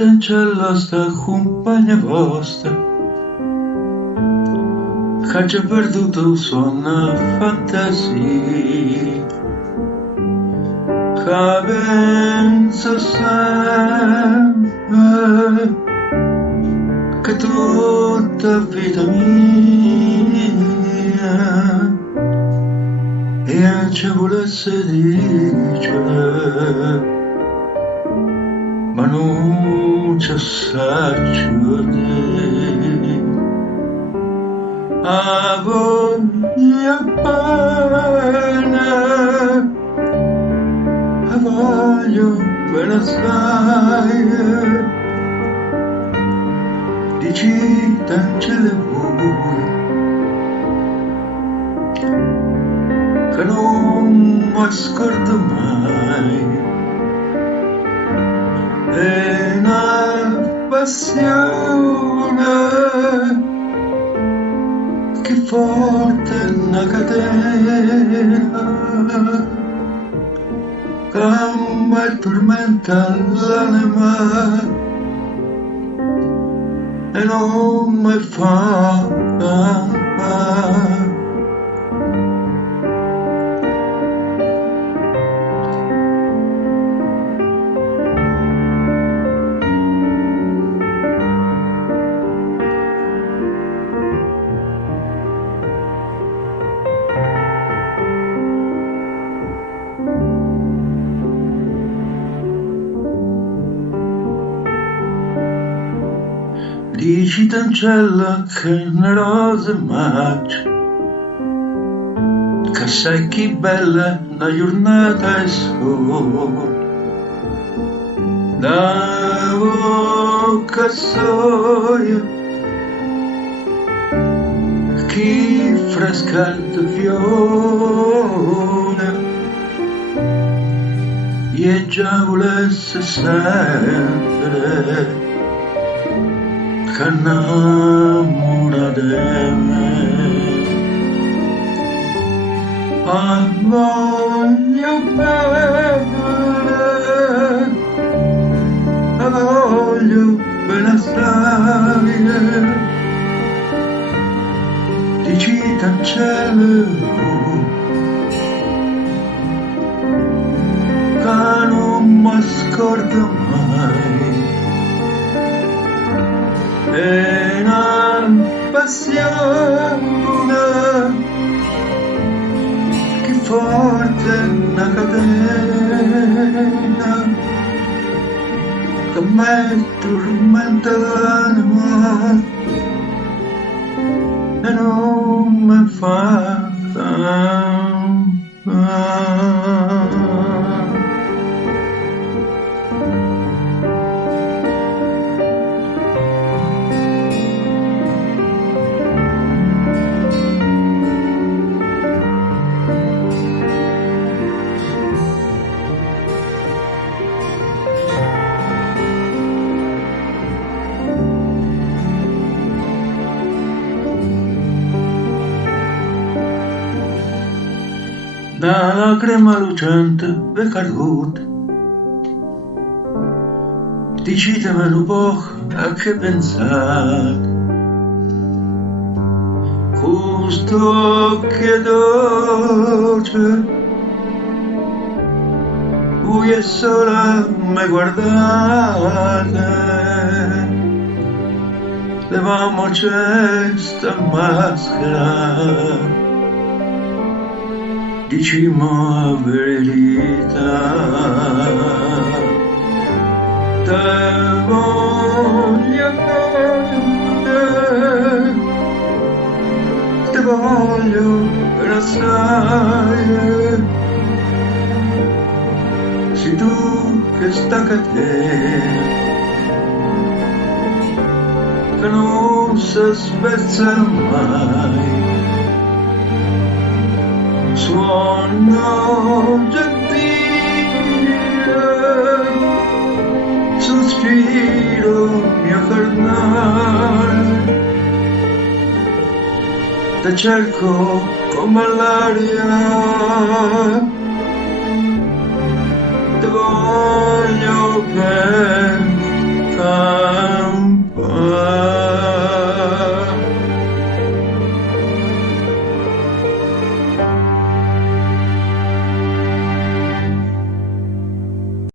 Cittadella sta compagna vostra che ha già perduto suona fantasia, che penso sempre che tutta vita mia e ci volesse dicere ma non ci saccio te. A voglia bene, a voglio bene assai, dici tancele voi, che non mi scordo mai. È una passione che forte è una catena che mi tormenta l'anima e non mi fa Dici tancella che una rosa maggio, che sai che bella una giornata è sole, da bocca soia, che fresca il fiore, e già volesse sempre che innamora di me. A voglio bene, a voglio bene assai, dici tancelle che non mi scordo mai. È una passione che forte è una catena che mi tormenta l'anima e non mi fa da lacrima lucente e caduta. Dicitemelo un po' a che pensate, questo che dolce, voi e sola me guardate, leviamoci sta maschera, dicimo la verità. Te voglio bene, te voglio per assai, sei tu che sta catena che non si spezza mai. Suono gentile, sospiro mio carnale, te cerco come l'aria, te voglio bene.